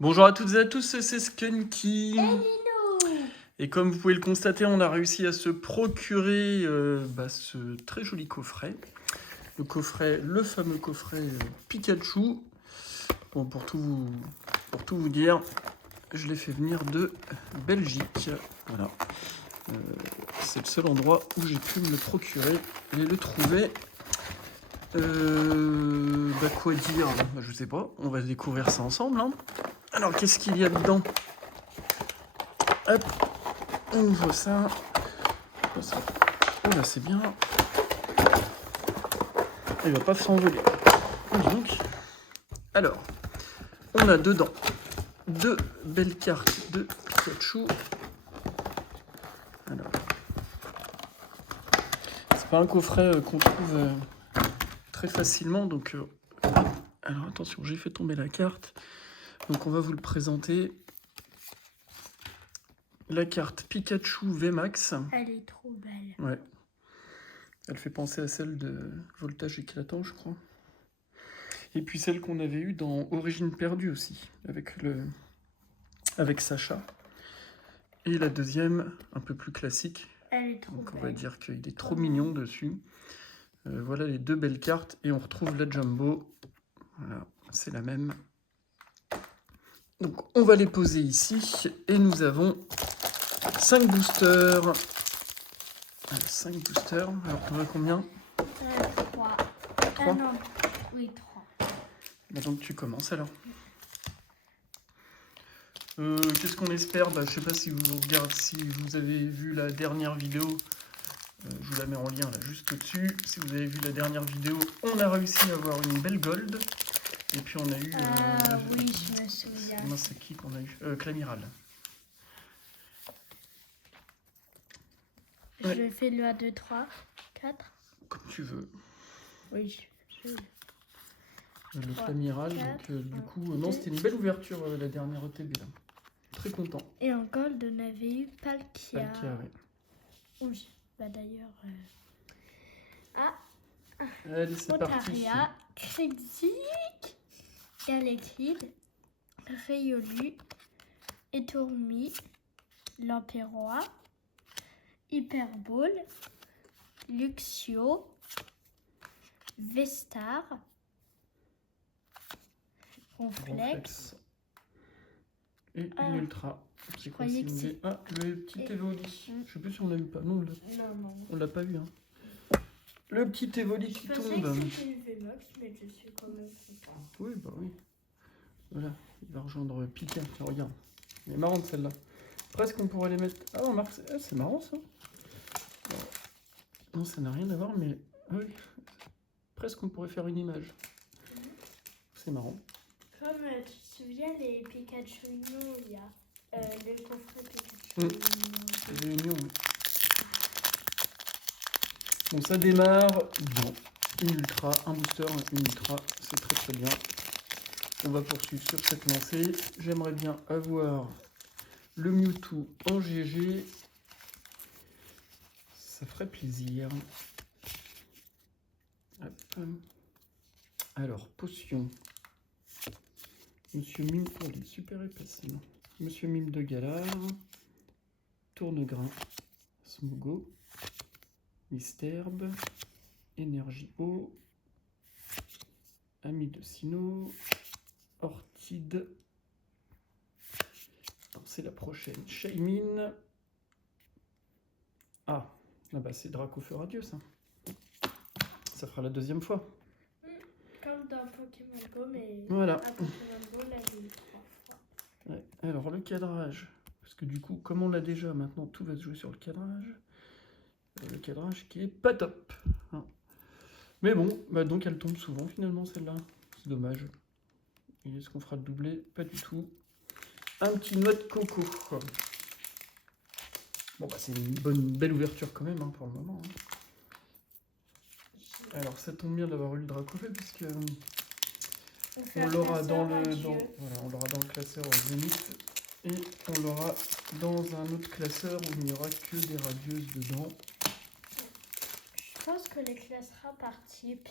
Bonjour à toutes et à tous, c'est Skunky. Et comme vous pouvez le constater, on a réussi à se procurer ce très joli coffret. Le fameux coffret Pikachu. Bon, pour tout vous dire, je l'ai fait venir de Belgique. Voilà. C'est le seul endroit où j'ai pu me le procurer et le trouver. Quoi dire? Je sais pas, on va découvrir ça ensemble. Hein. Alors, qu'est-ce qu'il y a dedans? Hop, on ouvre ça. Oh là, c'est bien. Il va pas s'envoler. Donc, alors, on a dedans deux belles cartes de Pikachu. Alors, c'est pas un coffret qu'on trouve très facilement, donc. Alors attention, j'ai fait tomber la carte. Donc on va vous le présenter. La carte Pikachu VMAX. Elle est trop belle. Ouais. Elle fait penser à celle de Voltage éclatant, je crois. Et puis celle qu'on avait eue dans Origine perdue aussi, avec Sacha. Et la deuxième, un peu plus classique. Elle est trop Donc belle. on va dire qu'il est trop mignon dessus. Voilà les deux belles cartes. Et on retrouve la Jumbo. Voilà, c'est la même. Donc on va les poser ici. Et nous avons 5 boosters. 5 boosters. Alors on a combien? 3. 3. Non, oui, 3. Bah donc tu commences alors. Qu'est-ce qu'on espère? Je sais pas si vous avez vu la dernière vidéo. Je vous la mets en lien là juste au-dessus. Si vous avez vu la dernière vidéo, on a réussi à avoir une belle gold. Et puis on a eu... oui, je me souviens. C'est qui qu'on a eu? Clamiral. Je fais le 1, 2, 3, 4. Comme tu veux. Oui, je... Le 3, Clamiral. 4, Donc du 1, coup, non, 2. c'était une belle ouverture la dernière ETB là. Très content. Et en gold, on avait eu Palkia. Palkia, oui. Oui, bah d'ailleurs... Allez, c'est parti. Otaria, Krizik, Galekid, Riolu, Etourmi, Lamperois, Hyperball, Luxio, Vestar, Ronflex. Et une ultra. C'est quoi, croyais que c'est... le petit Evoli. Je sais plus si on l'a eu pas. Non, on l'a pas eu. Hein. Le petit Evoli qui tombe. Je pensais que c'était une Venox, mais je suis quand même content. Oui, bah oui. Voilà, il va rejoindre Pika. Tiens, regarde. Elle est marrante celle-là. Presque on pourrait les mettre... Ah, remarque, c'est marrant ça. Non, ça n'a rien à voir, mais... Oui. Presque on pourrait faire une image. C'est marrant. Comme tu te souviens, les Pikachu Union, il y a le coffret Pikachu Réunion, oui. Bon, ça démarre. Bon, une ultra, un booster, une ultra, c'est très très bien. On va poursuivre sur cette lancée. J'aimerais bien avoir le Mewtwo en GG. Ça ferait plaisir. Hop. Alors, potion. Monsieur Mime pour les super épaisses. Monsieur Mime de Galar. Tournegrain. Smogo. Misterbe. Énergie eau. Ami de Sino. Ortide. C'est la prochaine. Shaymin. Ah bah c'est Dracofeu Radieux ça. Ça fera la deuxième fois. Comme dans Pokémon Go, mais voilà. à Pokémon Go, on l'a eu 3 fois. Ouais. Alors le cadrage. Parce que du coup, comme on l'a déjà, maintenant tout va se jouer sur le cadrage. Le cadrage qui est pas top. Hein. Mais bon, donc elle tombe souvent finalement celle-là. C'est dommage. Et est-ce qu'on fera le doublé? Pas du tout. Un petit noix de coco. Bon, c'est une belle ouverture quand même pour le moment. Hein. Alors, ça tombe bien d'avoir eu le Dracofeu puisque on l'aura dans le classeur Zénith et on l'aura dans un autre classeur où il n'y aura que des radieuses dedans. Je pense que les classera par type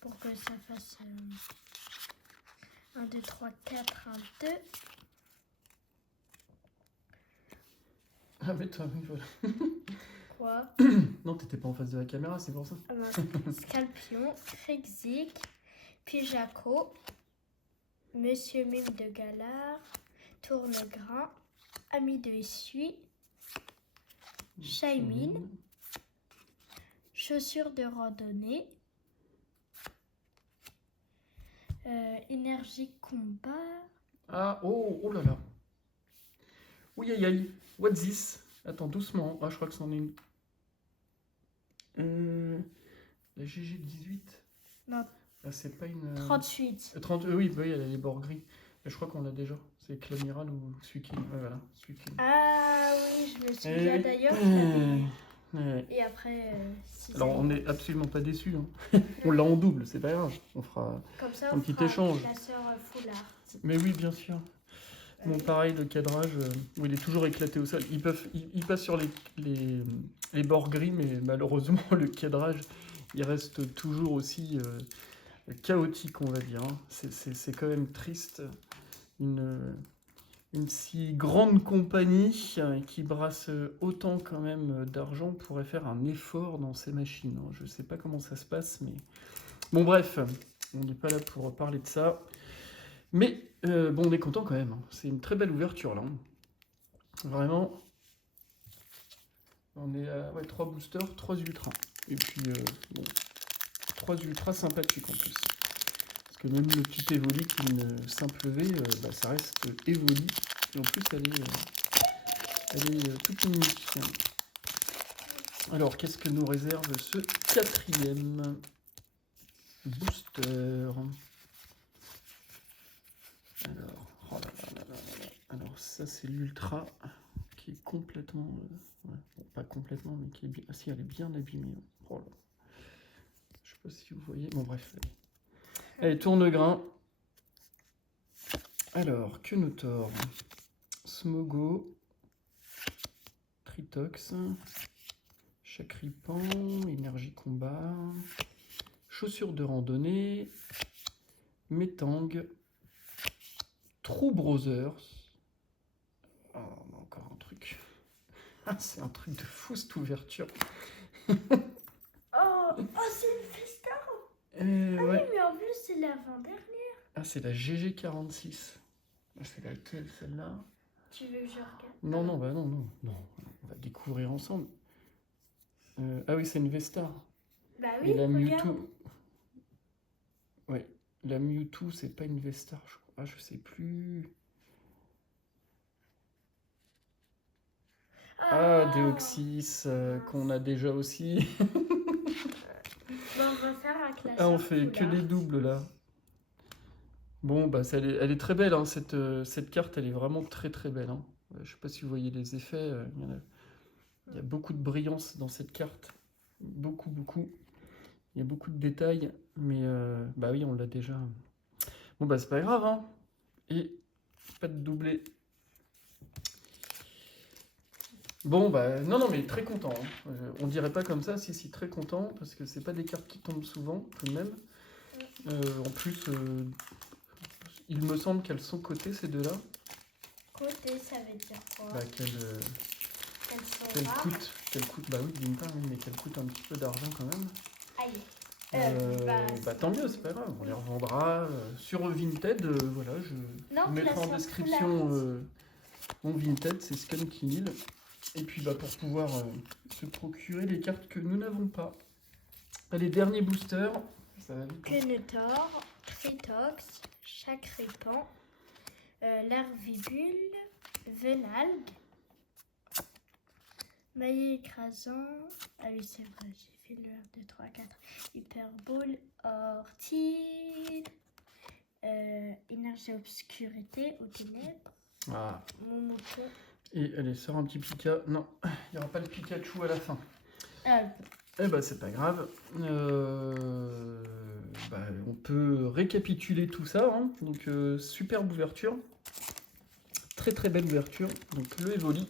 pour que ça fasse... 1, 2, 3, 4, 1, 2. Ah mais toi, oui, voilà. Quoi? Non, t'étais pas en face de la caméra, c'est pour ça. Scalpion, Krixik, Pijaco, Monsieur Mime de Galard, Tournegrain, Ami de Essuie, Shaimine, Chaussures de randonnée, Énergie combat. Ah, oh là là. Oui, aïe, aïe. What's this? Attends, doucement. Ah, je crois que c'en est une. La GG18. Non. Ah, c'est pas une... 38. 30, oui, bah oui, elle a les bords gris. Mais je crois qu'on l'a déjà. C'est Clamiral ou Suikin. Ouais, voilà, Suikin. Ah oui, je me souviens Eh, d'ailleurs. Ouais. Et après, Alors, on n'est absolument pas déçus. Hein. On l'a en double, c'est pas grave. On fera comme ça, un on petit fera échange. classeur foulard. Mais oui, bien sûr. Bon, pareil, le cadrage, il est toujours éclaté au sol. Il passe sur les bords gris, mais malheureusement, le cadrage, il reste toujours aussi chaotique, on va dire. Hein. C'est quand même triste. Une si grande compagnie qui brasse autant quand même d'argent pourrait faire un effort dans ces machines. Hein. Je ne sais pas comment ça se passe, mais... Bon, bref, on n'est pas là pour parler de ça. Mais bon, on est content quand même. Hein. C'est une très belle ouverture là. Vraiment. On est à 3 boosters, 3 ultras. Et puis, bon, 3 ultras sympathiques en plus. Parce que même le petit Evoli qui est une simple V, ça reste Evoli. Et en plus, elle est toute unique. Alors, qu'est-ce que nous réserve ce 4e booster? Alors, oh là là là là là. Alors ça c'est l'ultra qui est complètement, ouais, bon, pas complètement, mais qui est bien. Ah si, elle est bien abîmée. Oh là. Je sais pas si vous voyez. Bon bref. Allez, tourne-grain. Alors, Quenotor, Smogo, Tritox, Chacripan, Énergie combat, Chaussures de randonnée, Métang, True Brothers. Oh, on a encore un truc. Ah, c'est un truc de fou cette ouverture. Oh, c'est une Festa. Ah Ouais. oui, mais en plus, c'est l'avant-dernière. Ah, c'est la GG46. Ah, c'est laquelle celle-là? Tu veux que je regarde? Non, non, bah non, non, non. On va découvrir ensemble. Ah oui, c'est une Vestar. Bah oui, Et la regarde. Mewtwo. Ouais, la Mewtwo, c'est pas une Vestar, je crois. Ah, je sais plus. Ah, Deoxys, qu'on a déjà aussi. Bon, on va faire un classeur. Ah, on fait que des doubles là. Bon, bah, elle est très belle, hein, cette carte, elle est vraiment très très belle. Hein. Je sais pas si vous voyez les effets, il y a beaucoup de brillance dans cette carte. Beaucoup, beaucoup. Il y a beaucoup de détails, mais bah oui, on l'a déjà. Bon, bah, c'est pas grave, hein. Et pas de doublé. Bon, bah, non, non, mais très content. Hein. On dirait pas comme ça, si, très content, parce que c'est pas des cartes qui tombent souvent, tout de même. En plus, il me semble qu'elles sont cotées, ces deux-là. Côté, ça veut dire quoi? Bah, Elles sont rares. Qu'elles coûtent, bah oui, d'une part, mais qu'elles coûtent un petit peu d'argent quand même. Aïe. Bah tant mieux, c'est pas grave, on les revendra sur Vinted, voilà, je vous mettrai en description mon Vinted, c'est Skunky Hill. Et puis bah, pour pouvoir se procurer les cartes que nous n'avons pas. Allez, dernier booster, ça va vite. Quenotor, Tritox, Chacripan, Larvibule, Venalgue, Maillet écrasant, ah oui c'est vrai, j'ai fait le 1, 2, 3, 4, Hyperbole, Ortile, Énergie obscurité aux ténèbres, Ah. mon mouton. Et allez, sort un petit Pika. Non, il n'y aura pas le Pikachu à la fin. Eh bah c'est pas grave. Bah, on peut récapituler tout ça. Hein. Donc superbe ouverture. Très très belle ouverture. Donc le Evoli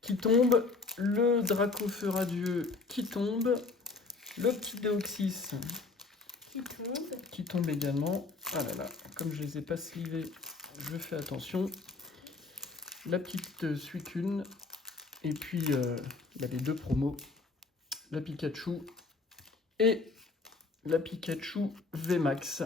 qui tombe. Le Dracofeu radieux qui tombe. Le petit Deoxys Qui tombe. qui tombe également. Ah là là, comme je les ai pas slivés, je fais attention. La petite Suicune. Et puis les deux promos. La Pikachu et la Pikachu VMAX.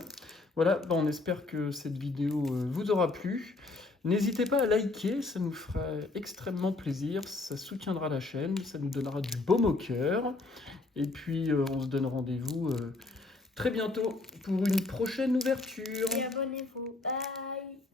Voilà, on espère que cette vidéo vous aura plu. N'hésitez pas à liker, ça nous fera extrêmement plaisir, ça soutiendra la chaîne, ça nous donnera du baume au cœur. Et puis on se donne rendez-vous très bientôt pour une prochaine ouverture. Et abonnez-vous. Bye.